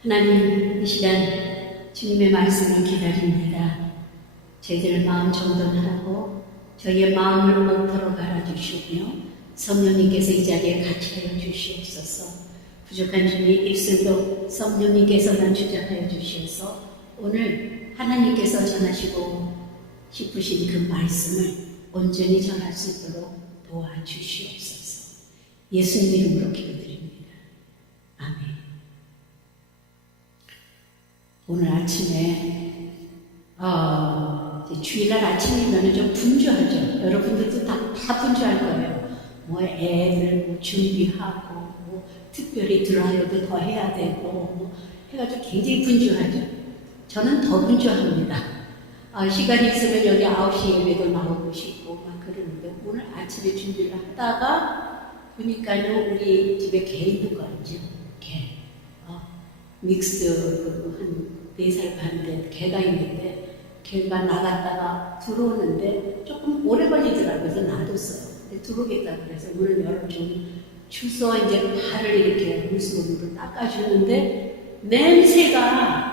하나님, 이 시간 주님의 말씀을 기다립니다. 저희들 마음 정돈하고 저희의 마음을 목표로 갈아주시며 성령님께서 이 자리에 같이 하여 주시옵소서. 부족한 주님 입술도 성령님께서만 주장하여 주시어서 오늘 하나님께서 전하시고 싶으신 그 말씀을 온전히 전할 수 있도록 도와주시옵소서. 예수님 이름으로 기도드립니다. 오늘 아침에 어, 주일날 아침이면 좀 분주하죠. 여러분들도 다, 다 분주할 거예요. 뭐 애들 뭐 준비하고 뭐 특별히 드라이어도 더 해야 되고 뭐 해가지고 굉장히 분주하죠. 저는 더 분주합니다. 아, 시간이 있으면 여기 9시 예배도 나오고 싶고 막 그러는데 오늘 아침에 준비를 하다가 보니까요 우리 집에 개 있는 거 알죠? 개. 어, 믹스 한 4살 반된 개가 있는데 개가 나갔다가 들어오는데 조금 오래 걸리더라고요. 그래서 놔뒀어요. 근데 들어오겠다 그래서 문을 열어주면 주서 이제 발을 이렇게 물수건으로 닦아주는데 냄새가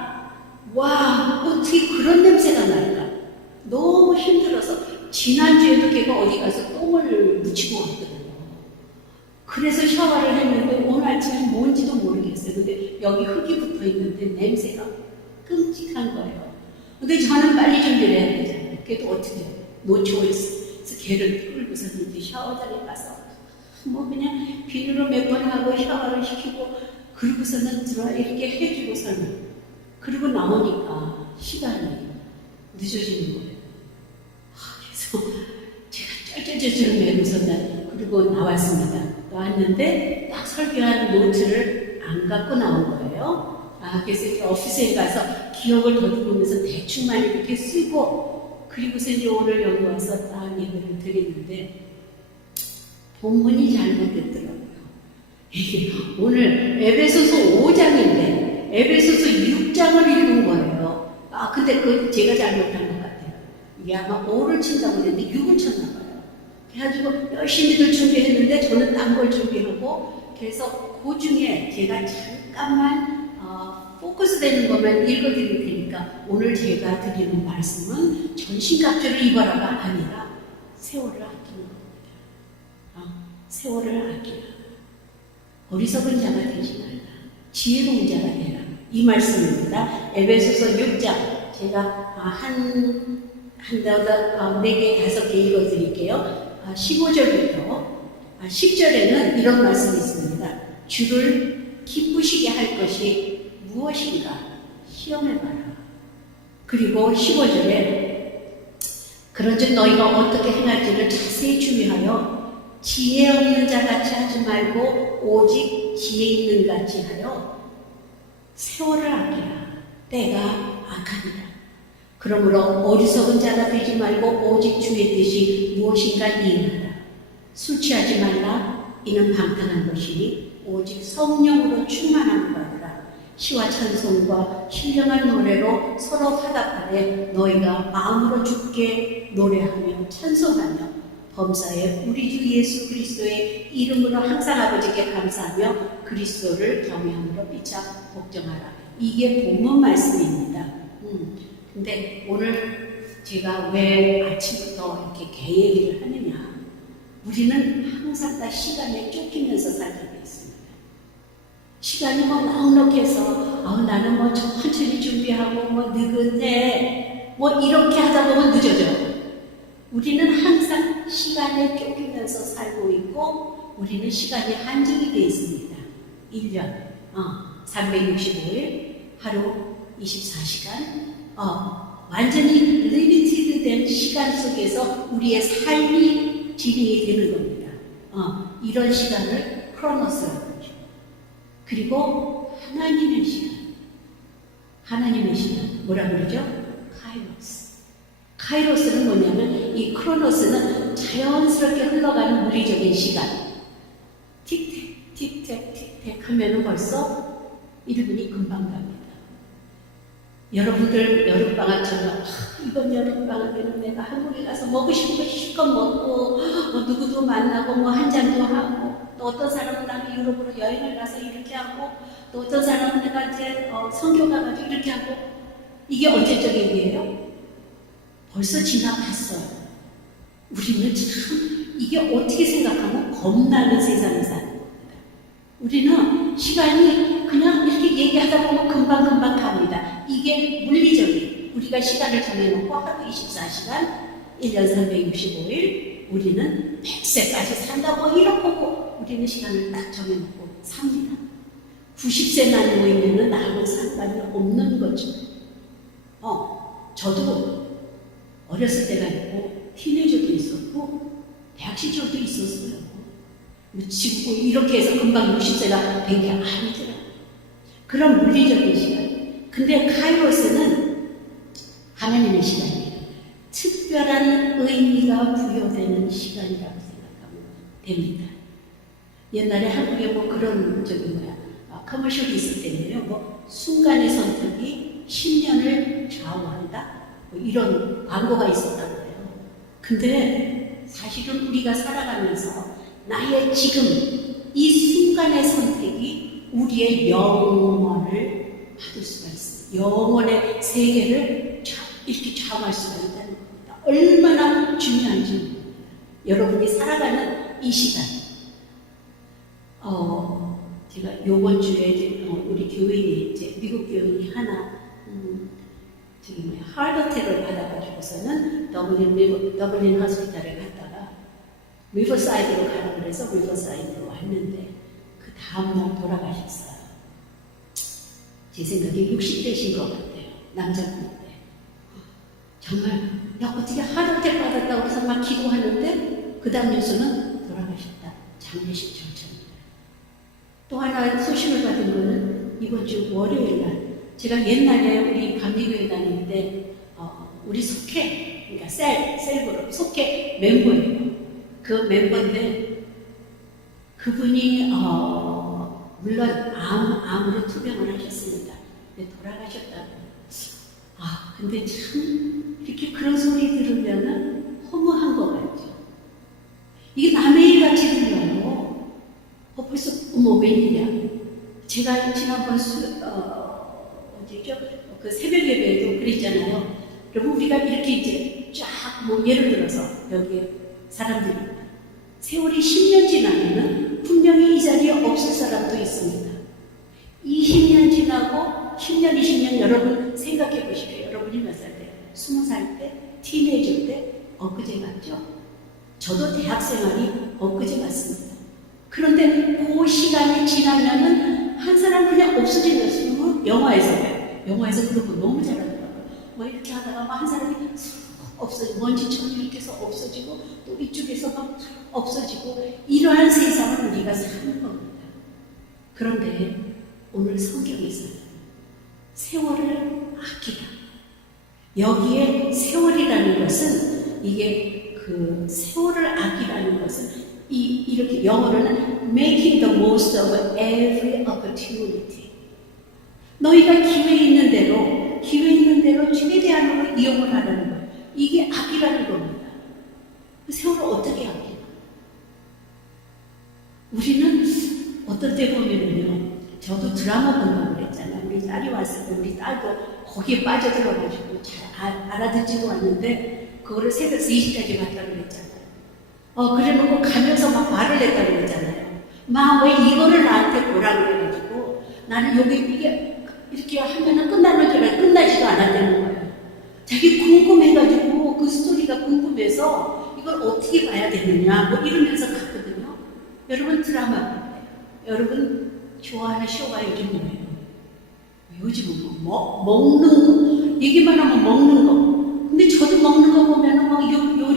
와 어떻게 그런 냄새가 날까? 너무 힘들어서 지난주에도 걔가 어디 가서 똥을 묻히고 왔거든요. 그래서 샤워를 했는데 오늘 아침에 뭔지도 모르겠어요. 근데 여기 흙이 붙어 있는데 냄새가 끔찍한 거예요. 근데 저는 빨리 준비를 해야 되잖아요. 걔도 어떻게 해요? 놓치고 있어. 그래서 걔를 끌고서 이제 샤워장에 가서 뭐 그냥 비누로 몇 번 하고 샤워를 시키고 그러고서는 들어 이렇게 해주고서는 그리고 나오니까 시간이 늦어지는 거예요. 아, 그래서 제가 쩔쩔쩔쩔 매고서는 그리고 나왔습니다. 나왔는데 딱 설교한 노트를 안 갖고 나온 거예요. 아, 그래서 이제 오피스에 가서 기억을 더듬으면서 대충만 이렇게 쓰고 그리고서 이제 오늘 여기 와서 딱 예배를 드리는데 본문이 잘못됐더라고요. 이게 오늘 에베소서 5장인데 에베소서 6장을 읽은 거예요. 아 근데 그 제가 잘못한 것 같아요. 이게 아마 5를 친다고 그랬는데 6을 쳤나 봐요. 그래가지고 열심히들 준비했는데 저는 딴 걸 준비하고 그래서 그 중에 제가 잠깐만 어, 포커스 되는 것만 읽어드릴 테니까 오늘 제가 드리는 말씀은 전신갑주를 입어라가 아니라 세월을 아끼는 겁니다. 어, 세월을 아끼라. 어리석은 자가 되지 말라. 지혜로운 자가 되라. 이 말씀입니다. 에베소서 6장. 제가 아, 한, 한 다섯, 아, 네 개, 다섯 개 읽어드릴게요. 아, 15절부터 10절에는 이런 말씀이 있습니다. 주를 기쁘시게 할 것이 무엇인가? 시험해봐라. 그리고 15절에 그런즉 너희가 어떻게 행할지를 자세히 주의하여 지혜 없는 자 같이 하지 말고 오직 지혜 있는 같이 하여 세월을 아끼라. 때가 악하니라. 그러므로 어리석은 자가 되지 말고 오직 주의 뜻이 무엇인가 이해하라. 술 취하지 말라. 이는 방탕한 것이니 오직 성령으로 충만한 바라 시와 찬송과 신령한 노래로 서로 화답하되 너희가 마음으로 죽게 노래하며 찬송하며 범사에 우리 주 예수 그리스도의 이름으로 항상 아버지께 감사하며 그리스도를 경외함으로 피차 복종하라. 이게 본문 말씀입니다. 음, 근데 오늘 제가 왜 아침부터 이렇게 개 얘기를 하느냐? 우리는 항상 다 시간에 쫓기면서 살게 돼 있습니다. 시간이 뭐 넉넉해서 아, 나는 뭐 천천히 준비하고 뭐 느긋해 뭐 이렇게 하다 보면 늦어져. 우리는 항상 시간에 쫓기면서 살고 있고 우리는 시간이 한정이 되어 있습니다. 1년, 어, 365일, 하루 24시간, 어, 완전히 리미티드 된 시간 속에서 우리의 삶이 진행이 되는 겁니다. 어, 이런 시간을 크로노스라고 하죠. 그리고 하나님의 시간, 하나님의 시간, 뭐라 그러죠? 카이로스. 카이로스는 뭐냐면 이 크로노스는 자연스럽게 흘러가는 물리적인 시간. 틱택, 틱택, 틱택 하면은 벌써 1분이 금방 갑니다. 여러분들 여름방학처럼 아, 이번 여름방학에는 내가 한국에 가서 먹고 싶은 거 실컷 먹고 뭐 누구도 만나고 뭐 한 잔도 하고 또또 어떤 사람은 나는 유럽으로 여행을 가서 이렇게 하고 또 어떤 사람은 내가 이제 어, 성교 가가지고 이렇게 하고 이게 언제적 얘기예요? 벌써 지나갔어요. 우리는 참 이게 어떻게 생각하면 겁나는 세상에 사는 겁니다. 우리는 시간이 그냥 이렇게 얘기하다 보면 금방금방 갑니다. 이게 물리적인 우리가 시간을 정해놓고 하루 24시간 1년 365일 우리는 100세까지 산다고 이렇고 우리는 시간을 딱 정해놓고 삽니다. 90세만 모이면 나하고 상관이 없는 거죠. 어, 저도 어렸을 때가 있고 티네이저도 있었고 대학 시절도 있었어요. 뭐 이렇게 해서 금방 60세가 된 게 아니더라고요. 그런 물리적인 시간. 근데 카이로스는 하나님의 시간이에요. 특별한 의미가 부여되는 시간이라고 생각하면 됩니다. 옛날에 한국에 뭐 그런 저기 뭐야 아, 커머셜이 있을 때는요 뭐 순간의 선택이 10년을 좌우한다 뭐 이런 광고가 있었다고 해요. 근데 사실은 우리가 살아가면서 나의 지금 이 순간의 선택이 우리의 영혼을 받을 수가 있어요. 영혼의 세계를 좌- 이렇게 좌우할 수가 있다는 겁니다. 얼마나 중요한지. 여러분이 살아가는 이 시간, 어, 제가 요번 주에 어, 우리 교인이 이제 미국 교인이 하나 음, 저기 뭐야 하드어택을 받아가지고서는 더블린 리버, 더블린 호스피탈에 갔다가 리버사이드로 가라 그래서 리버사이드로 왔는데 그 다음 날 돌아가셨어요. 제 생각에 60대신 것 같아요. 남자분인데. 정말 야 어떻게 하드어택 받았다고 해서 막 기도하는데 그 다음 뉴스는 돌아가셨다. 장례식 절차입니다. 또 하나 소식을 받은 거는 이번 주 월요일 날 제가 옛날에 우리 감리교회 다닐 때 어, 우리 속회 그러니까 셀 셀그룹 속회 멤버예요. 그 멤버인데 그분이 어, 물론 암 암으로 투병을 하셨습니다. 근데 돌아가셨다고. 아 근데 참 이렇게 그런 소리 들으면은 허무한 것 같죠. 이게 남의 일 같이 들려요. 어, 벌써 어머 웬일이야. 제가 지난번 수, 어, 어디죠? 그 새벽 예배에도 그랬잖아요. 그러면 우리가 이렇게 이제 쫙 뭐 예를 들어서 여기에 사람들이 세월이 10년 지나면은 분명히 이 자리에 없을 사람도 있습니다. 20년 지나고 10년, 20년 여러분 생각해 보십시오. 여러분이 몇 살 때? 20살 때? 티네이저 때? 엊그제 같죠? 저도 대학 생활이 엊그제 같습니다. 그런데 그 시간이 지나면은 한 사람 그냥 없어진 것으로 영화에서 그런 거 너무 잘하더라고요. 뭐 이렇게 하다가 막 한 사람이 쑥 없어지고 먼지처럼 이렇게 해서 없어지고 또 이쪽에서 막 없어지고 이러한 세상을 우리가 사는 겁니다. 그런데 오늘 성경에서 세월을 아끼다. 여기에 세월이라는 것은 이게 그 세월을 아끼라는 것은 이 이렇게 영어로는 making the most of every opportunity. 너희가 기회 있는 대로 기회 있는 대로 최대한으로 이용을 하라는 거예요. 이게 악이라는 겁니다. 그 세월을 어떻게 아끼나? 우리는 어떤 때 보면은요, 저도 드라마 본다고 그랬잖아요. 우리 딸이 왔을 때 우리 딸도 거기에 빠져들어가지고 잘 아- 알아듣지도 않는데 그거를 새벽 3시까지 봤다고 그랬잖아요. 어, 그래 놓고 가면서 막 말을 했다고 그랬잖아요. 마, 왜 이거를 나한테 보라고 그래가지고 나는 여기 이게 이렇게 하면은 끝나는 줄 알았는데 끝나지도 않았다는 거예요. 자기 궁금해가지고 그 스토리가 궁금해서 이걸 어떻게 봐야 되느냐 뭐 이러면서 갔거든요. 여러분 드라마. 여러분 좋아하는 쇼가 요즘 뭐예요? 요즘은 뭐, 먹, 먹는 거 얘기만 하면 먹는 거. 근데 저도 먹는 거 보면은 막 요, 요리하는데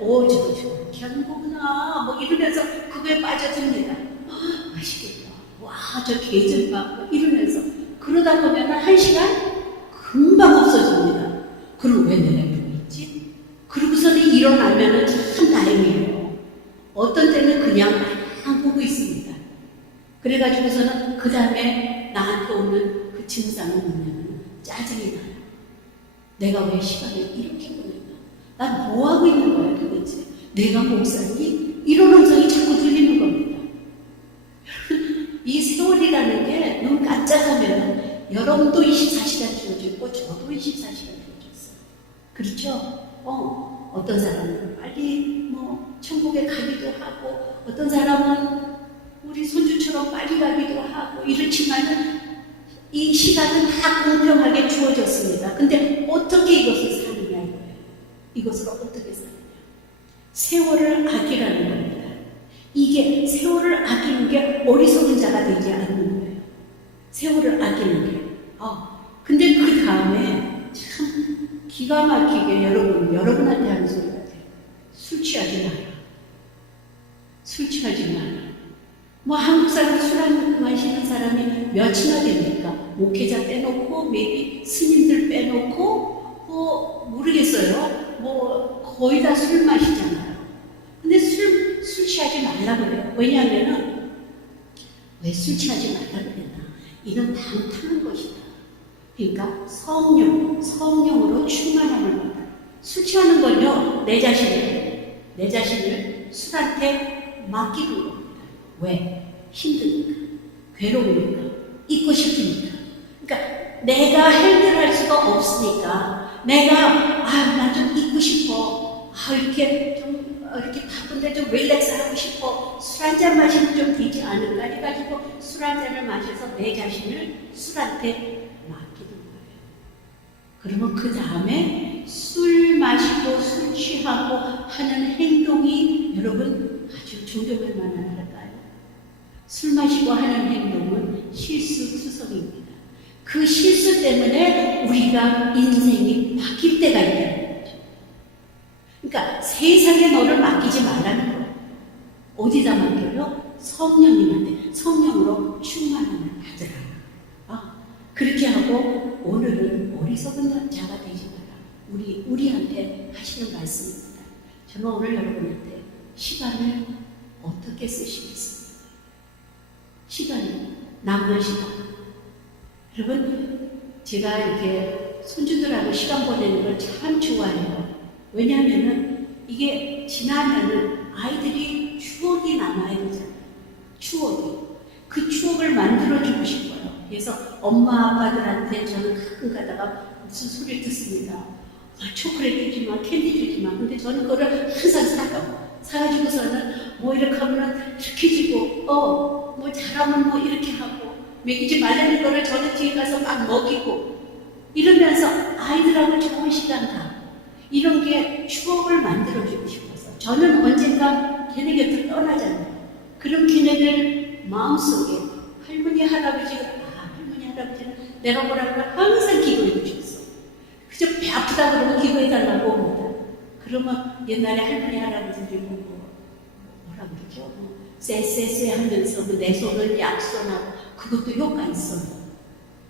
오 저거 저렇게 하는 거구나 뭐 이러면서 그거에 빠져듭니다. 아, 맛있겠다. 와 저 계절밥 뭐 이러면서 그러다 보면은 한 시간 금방 없어집니다. 그럼 왜 내가 보고 있지? 그러고서는 일어나면은 참 다행이에요. 어떤 때는 그냥 안 보고 있습니다. 그래가지고서는 그 다음에 나한테 오는 그 증상은 뭐냐면 짜증이 나요. 내가 왜 시간을 이렇게 보냈나? 난 뭐 하고 있는 거야 도대체? 내가 목사니? 이런 음성이 자꾸 들리는 겁니다. 이 세월이라는 게 눈 깜짝하면 여러분도 24시간 주어졌고 저도 24시간 주어졌어요. 그렇죠? 어, 어떤 사람은 빨리 뭐 천국에 가기도 하고 어떤 사람은 우리 손주처럼 빨리 가기도 하고 이렇지만은 이 시간은 다 공평하게 주어졌습니다. 근데 어떻게 이것을 사느냐 이거예요. 이것을 어떻게 사느냐. 세월을 아끼라는 겁니다. 이게 세월을 아끼는 게 어리석은 자가 되지 않는 거예요. 세월을 아끼는 게. 어, 근데 그 다음에 참 기가 막히게 여러분, 여러분한테 하는 소리 같아요. 술 취하지 마라. 술 취하지 마라. 뭐 한국 사람 술안 마시는 사람이 몇이나 됩니까? 목회자 빼놓고, maybe 스님들 빼놓고, 뭐 모르겠어요. 뭐 거의 다술술 취하지 말라 그래요. 왜냐하면은 왜술 취하지 말라 그랬나? 이는 방탕한 것이다. 그러니까 성령, 성령으로 충만함을 받아. 술 취하는 건요, 내 자신을, 내 자신을 술한테 맡기는 겁니다. 왜? 힘드니까, 괴로우니까, 잊고 싶으니까. 그러니까 내가 핸들할 수가 없으니까, 내가, 아, 나 좀 잊고 싶어. 아, 이렇게 좀, 어, 이렇게 바쁜데 좀 릴렉스 하고 싶어. 술 한 잔 마시면 좀 되지 않을까 해가지고 술 한 잔을 마셔서 내 자신을 술한테 맡기는 거예요. 그러면 그 다음에 술 마시고 술 취하고 하는 행동이 여러분 아주 존경할 만한 할까요? 술 마시고 하는 행동은 실수투성입니다. 그 실수 때문에 우리가 인생이 바뀔 때가 거죠. 그러니까 세상에 너를 맡기지 말라는 거예요. 어디다 맡겨요? 성령님한테 성령으로 충만함을 받으라. 아, 그렇게 하고 오늘은 어리석은 자가 되지 마라. 우리 우리한테 하시는 말씀입니다. 저는 오늘 여러분한테 시간을 어떻게 쓰시겠습니까? 시간이 남는 시간. 여러분 제가 이렇게 손주들하고 시간 보내는 걸 참 좋아해요. 왜냐하면은 이게 지나면은 아이들이 추억이 남아야 되잖아요. 추억이. 그 추억을 만들어주고 싶어요. 그래서 엄마 아빠들한테 저는 가끔 가다가 무슨 소리를 듣습니다. 아, 초콜릿 주지 마, 캔디 주지 마. 근데 저는 그거를 항상 사요. 사가지고서는 뭐 이렇게 하면 이렇게 주고, 어, 뭐 잘하면 뭐 이렇게 하고, 먹이지 말라는 거를 저는 뒤에 가서 막 먹이고, 이러면서 아이들하고 좋은 시간 다. 이런 게 추억을 만들어주고 싶어서. 저는 언젠가 걔네 곁을 떠나잖아요. 그럼 걔네들 마음속에 할머니, 할아버지가, 아, 할머니, 할아버지는 내가 뭐라 그래 항상 기도해 주셨어. 그저 배 아프다 그러면 기도해 달라고 옵니다. 그러면 옛날에 할머니, 할아버지들이 보고, 뭐라 그러죠? 뭐, 쎄쎄쎄 하면서 뭐내 손을 약손하고, 그것도 효과 있어요.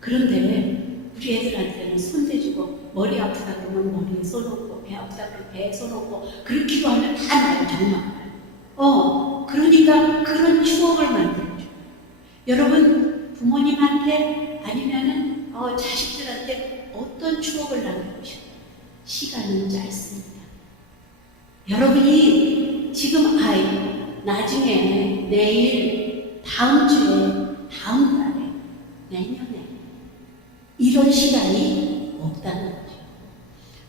그런데 우리 애들한테는 손대주고 머리 아프다 그러면 머리에 손놓고 배 아프다 그러면 배에 손놓고 그렇기도 하면 다 나요 정말 어 그러니까 그런 추억을 만들어줘 여러분 부모님한테 아니면은 어, 자식들한테 어떤 추억을 남기고 싶어요? 시간은 짧습니다. 여러분이 지금 아이 나중에 내일 다음 주에 다음 달에 내년에 이런 시간이 없다는.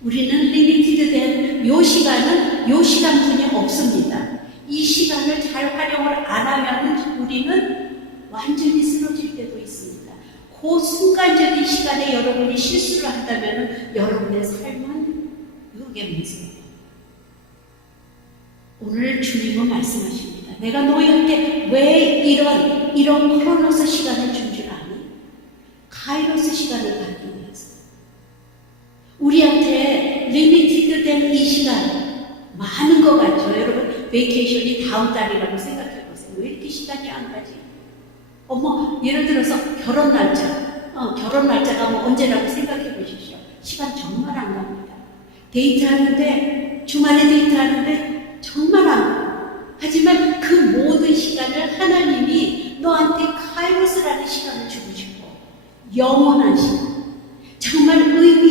우리는 리미티드 된 요 시간은 요 시간뿐이 없습니다. 이 시간을 잘 활용을 안 하면 우리는 완전히 쓰러질 때도 있습니다. 그 순간적인 시간에 여러분이 실수를 한다면 여러분의 삶은 요괴입니다. 오늘 주님은 말씀하십니다. 내가 너희한테 왜 이런 이런 크로노스 시간을 준 줄 아니? 카이로스 시간을 받기. 우리한테 리미티드 된 이 시간 많은 것 같죠. 여러분 베이케이션이 다음 달이라고 생각해 보세요. 왜 이렇게 시간이 안 가지? 어머 예를 들어서 결혼 날짜, 어, 결혼 날짜가 뭐 언제라고 생각해 보십시오. 시간 정말 안 갑니다. 데이트하는데 주말에 데이트하는데 정말 안 가요. 하지만 그 모든 시간을 하나님이 너한테 카이로스라는 시간을 주고 싶어. 영원한 시간. 정말 의미.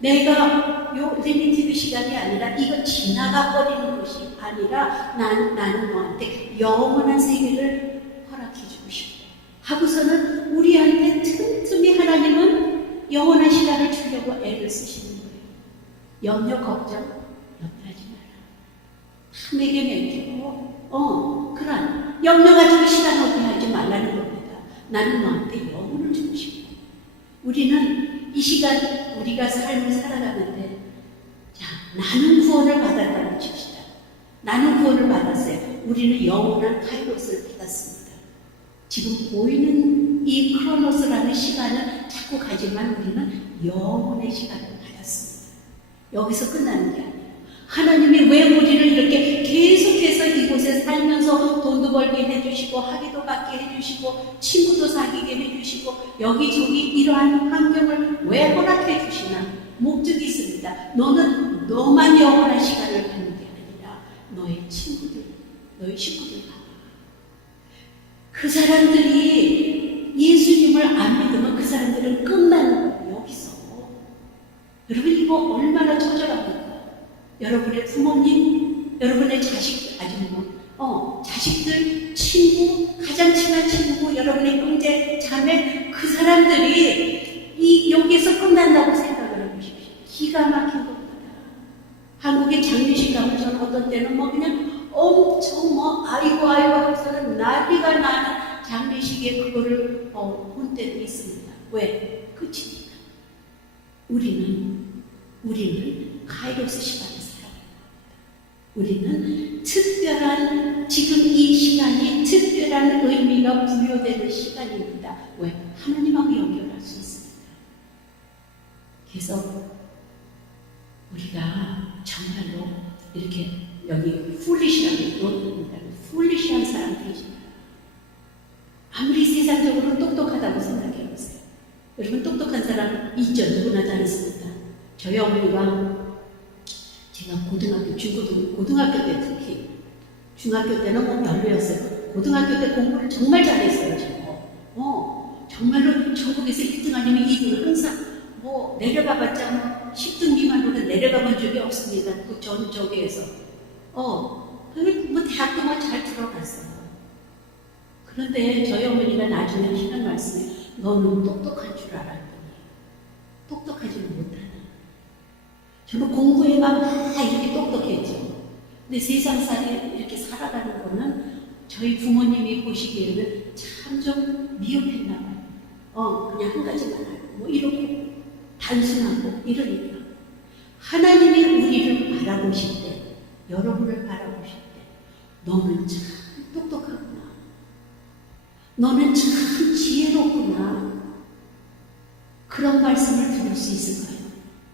내가 요 리미티드 시간이 아니라 이거 지나가 버리는 것이 아니라 난, 나는 너한테 영원한 세계를 허락해 주고 싶어. 하고서는 우리한테 틈틈이 하나님은 영원한 시간을 주려고 애를 쓰시는 거예요. 염려, 걱정, 염려하지 마라. 탐에게 맡기고, 어, 그런 염려 가지고 시간 허비하지 말라는 겁니다. 나는 너한테 영혼을 주고 싶어. 우리는 이 시간 우리가 삶을 살아가는데 자 나는 구원을 받았다고 칩시다. 나는 구원을 받았어요. 우리는 영원한 카이로스를 받았습니다. 지금 보이는 이 크로노스라는 시간은 자꾸 가지만 우리는 영혼의 시간을 받았습니다. 여기서 끝나는 게 아니에요. 하나님이 왜 우리를 이렇게 이곳에 살면서 돈도 벌게 해주시고 학위도 받게 해주시고 친구도 사귀게 해주시고 여기저기 이러한 환경을 왜 허락해 주시나 목적이 있습니다. 너는 너만 영원한 시간을 갖는 게 아니라 너의 친구들, 너의 식구들 그 사람들이 예수님을 안 믿으면 그 사람들은 끝나는 거예요, 여기서. 여러분, 이거 얼마나 처절합니까? 여러분의 부모님, 여러분의 자식, 아주 뭐, 어, 자식들, 친구, 가장 친한 친구, 여러분의 형제, 자매, 그 사람들이 이, 여기에서 끝난다고 생각을 해보십시오. 기가 막힌 겁니다. 한국의 장례식 가면 저는 어떤 때는 뭐 그냥 엄청 뭐 아이고 아이고 하고서는 난리가 나는 장례식에 그거를 어, 본 때도 있습니다. 왜? 끝이니까. 우리는 우리는 시간에 살아갑니다. 우리는 특별한 지금 이 시간이 특별한 의미가 부여되는 시간입니다. 왜? 하나님하고 연결할 수 있습니다. 그래서 우리가 정말로 이렇게 여기 풀리시라고. 풀리시한 사람들이. 아무리 세상적으로 똑똑하다고 생각해 보세요. 여러분 똑똑한 사람 있죠? 누구나 다 있습니다. 저희 어머니가 고등학교, 중고등, 고등학교 때 특히 중학교 때는 뭐 별로였어요. 고등학교 때 공부를 정말 잘했어요, 제가. 어, 정말로 전국에서 1등 아니면 2등 항상 뭐 내려가봤자 뭐 10등 미만으로 내려가 본 적이 없습니다. 그 전 저기에서. 어, 그뭐 대학도 뭐 잘 들어갔어요. 그런데 저희 어머니가 나중에 하는 말씀에 너는 똑똑할 줄 알았더니 똑똑하지는 못하 나. 저는 공부에만 막 이렇게 똑똑했죠. 근데 세상 살에 이렇게 살아가는 거는 저희 부모님이 보시기에는 참 좀 미흡했나 봐요. 어, 그냥 한 가지만 알고 뭐 이렇게 단순하고 이러니까 하나님이 우리를 바라보실 때 여러분을 바라보실 때 너는 참 똑똑하구나 너는 참 지혜롭구나 그런 말씀을 들을 수 있을까요?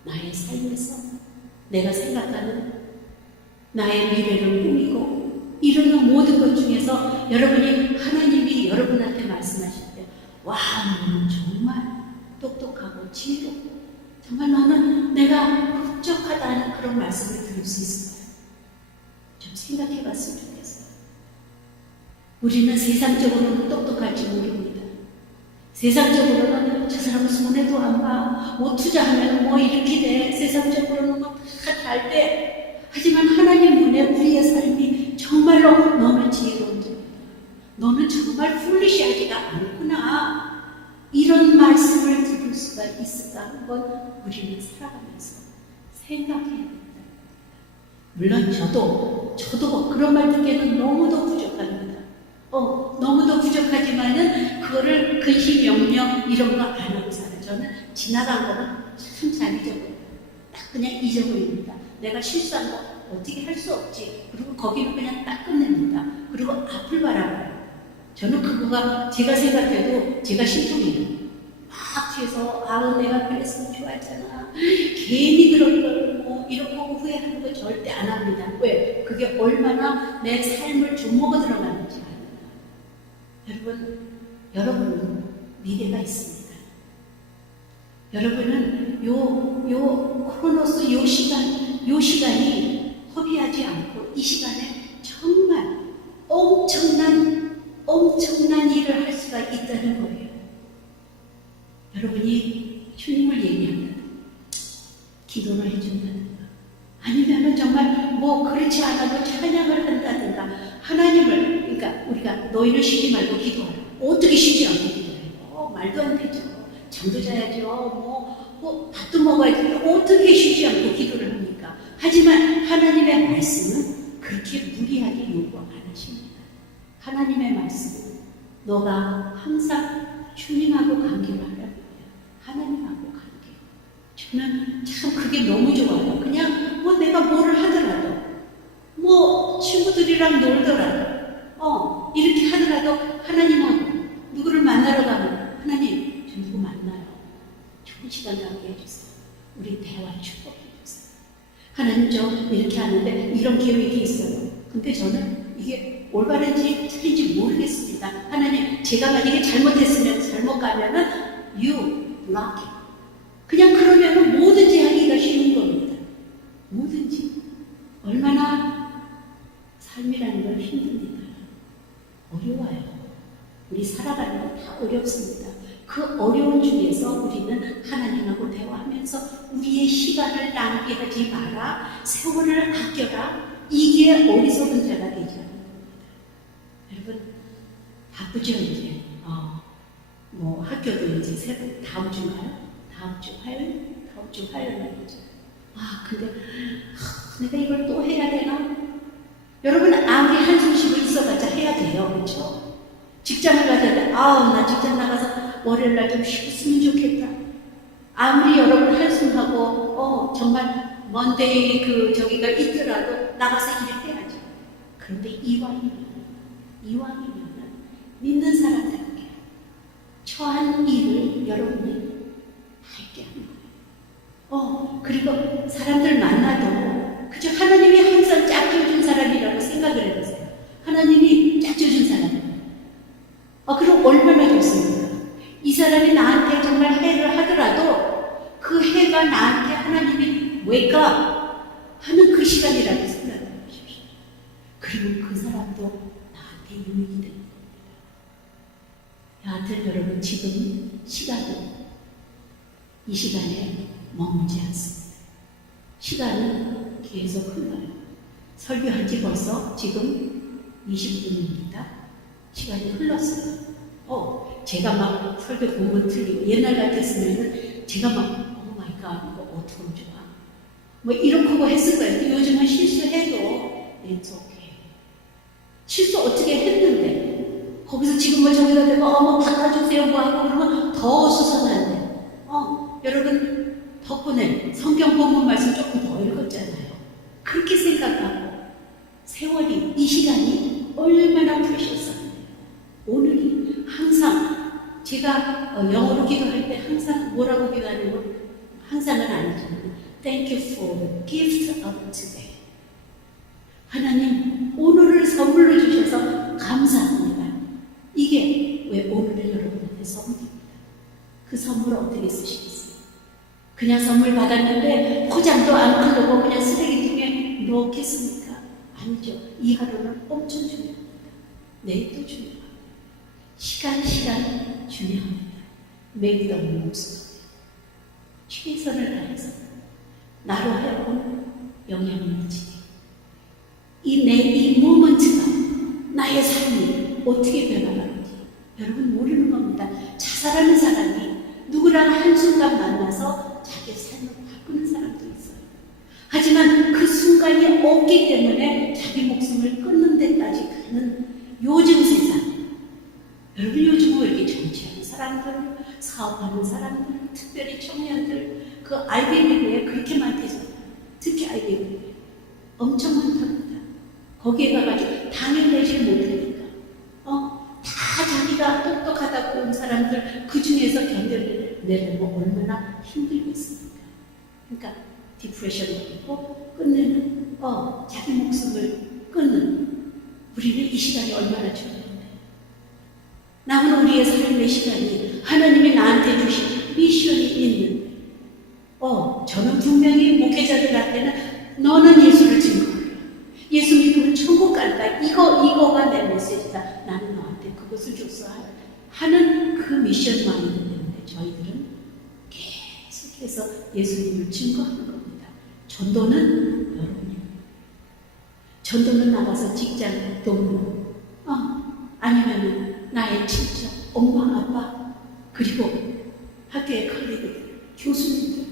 나의 삶에서 내가 생각하는 나의 미래를 꾸미고 이루는 모든 것 중에서 여러분이 하나님이 여러분한테 말씀하실 때 와, 너는 정말 똑똑하고 지혜롭고 정말 너는 내가 흡족하다는 그런 말씀을 들을 수 있을까요? 좀 생각해 봤으면 좋겠어요. 우리는 세상적으로는 똑똑할지 모릅니다. 세상적으로는 저 사람은 손해도 안 봐. 뭐 투자하면 뭐 이렇게 돼. 세상적으로는 뭐다잘 돼. 하지만 하나님 눈에 우리의 삶이 정말로 너는 지혜로운 자이다. 너는 정말 풀리시하지가 않구나. 이런 말씀을 들을 수가 있을까 한번 우리는 살아가면서 생각해야 된다. 물론 저도 저도 그런 말 듣기에는 너무도 부족합니다. 어 너무도 부족하지만은 그거를 근심 염려 이런 거 안 하고 살아요. 저는 지나간 거는 참 잘 잊어버려요. 딱 그냥 잊어버립니다. 내가 실수한 거 어떻게 할 수 없지. 그리고 거기는 그냥 딱 끝냅니다. 그리고 앞을 바라봐요. 저는 그거가 제가 생각해도 제가 신통이에요. 막 뒤에서 아우 내가 그랬으면 좋았잖아. 괜히 그런 걸뭐 이런 거 후회하는 거 절대 안 합니다. 왜? 그게 얼마나 내 삶을 주먹어 들어가는지. 여러분, 여러분은 미래가 있습니다. 여러분은 요, 요 크로노스 요 시간, 요 시간이 허비하지 않고 이 시간에 정말 엄청난, 엄청난 일을 할 수가 있다는 거예요. 여러분이 주님을 얘기한다. 기도를 해준다든가. 아니면은 정말 뭐 그렇지 않아도 찬양을 한다든가. 하나님을, 그러니까 우리가 너희는 쉬지 말고 기도하라. 어떻게 쉬지 않고 기도해요? 어, 말도 안 되죠. 잠도 자야죠. 뭐, 뭐 밥도 먹어야지. 어떻게 쉬지 않고 기도를 합니까? 하지만 하나님의 말씀은 그렇게 무리하게 요구 안 하십니다. 하나님의 말씀은 너가 항상 주님하고 관계를 하라고. 하나님하고 관계. 저는 참 그게 너무 좋아요. 그냥 뭐 내가 뭐를 하더라도, 뭐 친구들이랑 놀더라도, 어, 이렇게 하더라도 하나님은 누구를 만나러 가면 하나님, 저 누구 만나요. 좋은 시간 가게 해주세요. 우리 대화 축복해 주세요. 하나님 저 이렇게 하는데 이런 계획이 있어요. 근데 저는 이게 올바른지 틀린지 모르겠습니다. 하나님, 제가 만약에 잘못했으면 잘못 가면은 you block it. 그냥 그러면 뭐든지 하기가 쉬운 겁니다. 뭐든지. 얼마나 삶이라는 건 힘듭니다. 어려워요. 우리 살아가는 건 다 어렵습니다. 그 어려운 중에서 우리는 하나님하고 대화하면서 우리의 시간을 낭비하지 마라. 세월을 아껴라. 이게 되지 않는 겁니다. 여러분, 바쁘죠, 이제. 어, 뭐 학교도 이제 새로 다음 주인가요? 다음 주 화요일? 다음 주 화요일 날이죠. 아, 근데 하, 내가 이걸 또 해야 되나? 여러분 아무리 한숨 쉬고 있어봤자 해야 돼요, 그렇죠? 직장을 가야 돼. 아우, 나 직장 나가서 월요일 날 좀 쉬었으면 좋겠다. 아무리 여러분 한숨하고 어 정말 먼데이 그 저기가 있더라도 나가서 일을 해야죠. 그런데 이왕이면 이왕이면 믿는 사람들에게 처한 일을 여러분이 할게 하는 거예요. 어 그리고 사람들 만나도 그저 하나님이 항상 짝져준 사람이라고 생각을 해보세요. 하나님이 짝져준 사람. 어 그럼 얼마나 좋습니까? 이 사람이 나한테 정말 해를 하더라도 그 해가 나한테 하나님이 왜까 하는 그 시간이라고 생각해 보십시오. 그리고 그 사람도 나한테 유익이 되는 겁니다. 여하튼 여러분 지금 시간은 이 시간에 머물지 않습니다. 시간은 계속 흘러요. 설교한 지 벌써 지금 20분입니다. 시간이 흘렀어요. 어, 제가 막 설교 본문 틀리고 옛날 같았으면은 제가 막 오 마이 갓 이거 어떻게 하면 좋아? 뭐 이렇게 했을 거예요. 요즘은 실수해도 it's okay. 실수 어떻게 했는데 거기서 지금 뭐 저기다 대고 어머 바꿔주세요 뭐 하고 그러면 더 수선한데 어 여러분 덕분에 성경 본문 말씀 조금 더 읽었잖아요. 그렇게 생각하고 세월이 이 시간이 얼마나 프레셔스한데 오늘이 항상 제가 어, 영어로 기도할 때 항상 뭐라고 기도하냐면 항상은 아니지만 Thank you for the gift of today. 하나님 오늘을 선물로 주셔서 감사합니다. 이게 왜 오늘의 여러분한테 선물입니다. 그 선물을 어떻게 쓰시겠어요? 그냥 선물 받았는데 포장도 안 풀고 그냥 쓰레기통에 넣겠습니까? 아니죠. 이 하루는 엄청 중요합니다. 내일도 중요합니다. 시간, 시간 중요합니다. Make the most of it. 최선을 다해서 나로 하여금 영향을 미치게. 이 내 이 모먼트가 나의 삶이 어떻게 변화가는지 여러분 모르는 겁니다. 자살하는 사람이 누구랑 한순간 만나서 자기의 삶을 바꾸는 사람도 있어요. 하지만 그 순간이 없기 때문에 자기 목숨을 끊는 데까지 가는 요즘 세상. 여러분 요즘 왜 이렇게 정치하는 사람들, 사업하는 사람들, 특별히 청년들, 그 아이비리그에 그렇게 많대잖아요. 특히 아이비리그에. 엄청 많답니다. 거기에 가가지고 당연되지 못하니까. 어, 다 자기가 똑똑하다고 온 사람들 그 중에서 견뎌내려면 얼마나 힘들겠습니까? 그러니까 디프레션이 있고 끝내는 어 자기 목숨을 끊는 우리는 이 시간이 얼마나 중요한데 남은 우리의 삶의 시간이 하나님이 나한테 주신 미션이 있는 어 저는 분명히 목회자들한테는 너는 예수를 증거하라 예수 믿으면 천국 간다 이거 이거가 내 메시지다 나는 너한테 그것을 줬어 하는 그 미션만 있기 때문에 저희들은 계속해서 예수님을 증거하는 겁니다. 전도는 여러분입니다. 전도는 나가서 직장 동료, 어, 아니면 나의 친척, 엄마, 아빠, 그리고 학교의 colleague들, 교수님들.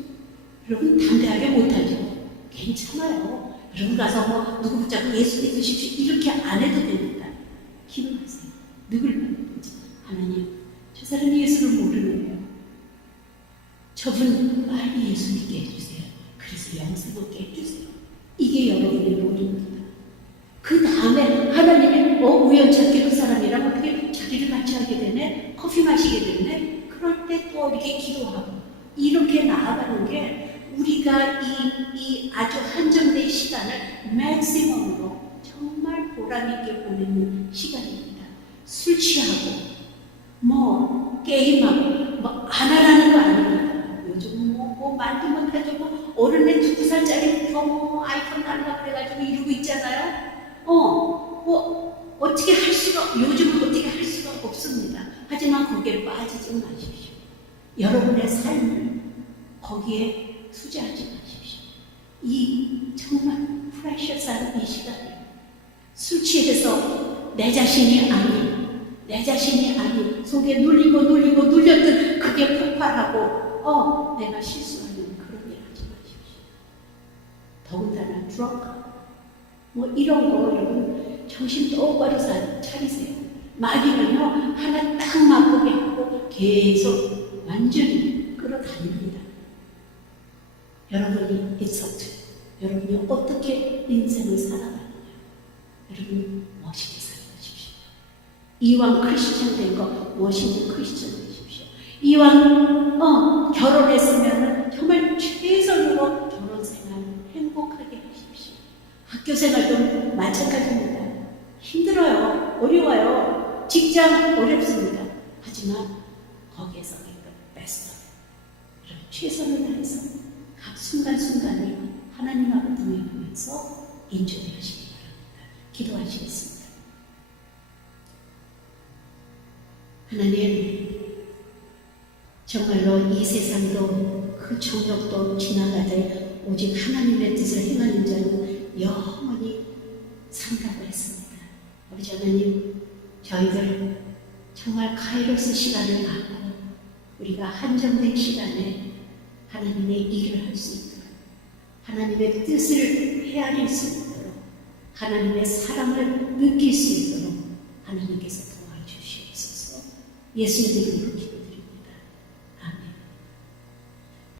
여러분 담대하게 못하죠. 괜찮아요. 여러분 가서 뭐 누구 붙잡고 예수 믿으십시오. 이렇게 안 해도 됩니다. 기도하세요. 누굴 만든지. 하나님, 저 사람이 예수를 모르네요. 저분 빨리 예수 믿게 해주세요. 그래서 영생 얻게 해주세요. 이게 여러분의 모든입니다. 그 다음에 하나님이 어 우연찮게 그 사람이랑 어떻게 자리를 같이 하게 되네 커피 마시게 되네 그럴 때 또 이렇게 기도하고 이렇게 나아가는 게 우리가 이, 이 아주 한정된 시간을 맥시멈으로 정말 보람있게 보내는 시간입니다. 술 취하고 뭐 게임하고 뭐 안 하라는 거 아닙니다. 요즘 뭐, 뭐 말도 못하죠. 뭐 어른의 두 살짜리 부터 뭐 아이폰 달라 그래가지고 이러고 있잖아요. 어, 뭐 어떻게 할 수가 요즘은 어떻게 할 수가 없습니다. 하지만 거기에 빠지지 마십시오. 여러분의 삶을 거기에 투자하지 마십시오. 이 정말 프레셔스한 이 시간에 술 취해서 내 자신이 아닌 내 자신이 아닌 속에 눌리고 눌리고 눌렸던 그게 폭발하고 어 내가 실수하는 그런 일 하지 마십시오. 더군다나 드러그 뭐 이런 거 여러분 정신 똑바로 사- 차리세요. 마귀는요 하나 딱 맛보게 하고 계속 완전히 끌어다닙니다. 여러분이 it's up. 여러분이 어떻게 인생을 살아가느냐. 여러분 멋있게 살아가십시오. 이왕 크리스천 된 거 멋있는 크리스천 되십시오. 이왕 어, 결혼했으면 정말 최선으로 결혼 생활 행복하게 하십시오. 학교 생활도 마찬가지입니다. 힘들어요. 어려워요. 직장 어렵습니다. 하지만 거기에서 그 베스트 여러분 최선을 다해서 각 순간순간을 하나님하고 동행하면서 인조하시기 바랍니다. 기도하시겠습니다. 하나님, 정말로 이 세상도 그 정력도 지나가되 오직 하나님의 뜻을 행하는 자는 영원히 산다고 했습니다. 아버지 하나님, 저희들 정말 카이로스 시간을 갖고 우리가 한정된 시간에 하나님의 일을 할 수 있도록 하나님의 뜻을 헤아릴 수 있도록 하나님의 사랑을 느낄 수 있도록 하나님께서 도와주시옵소서 예수님 이름으로.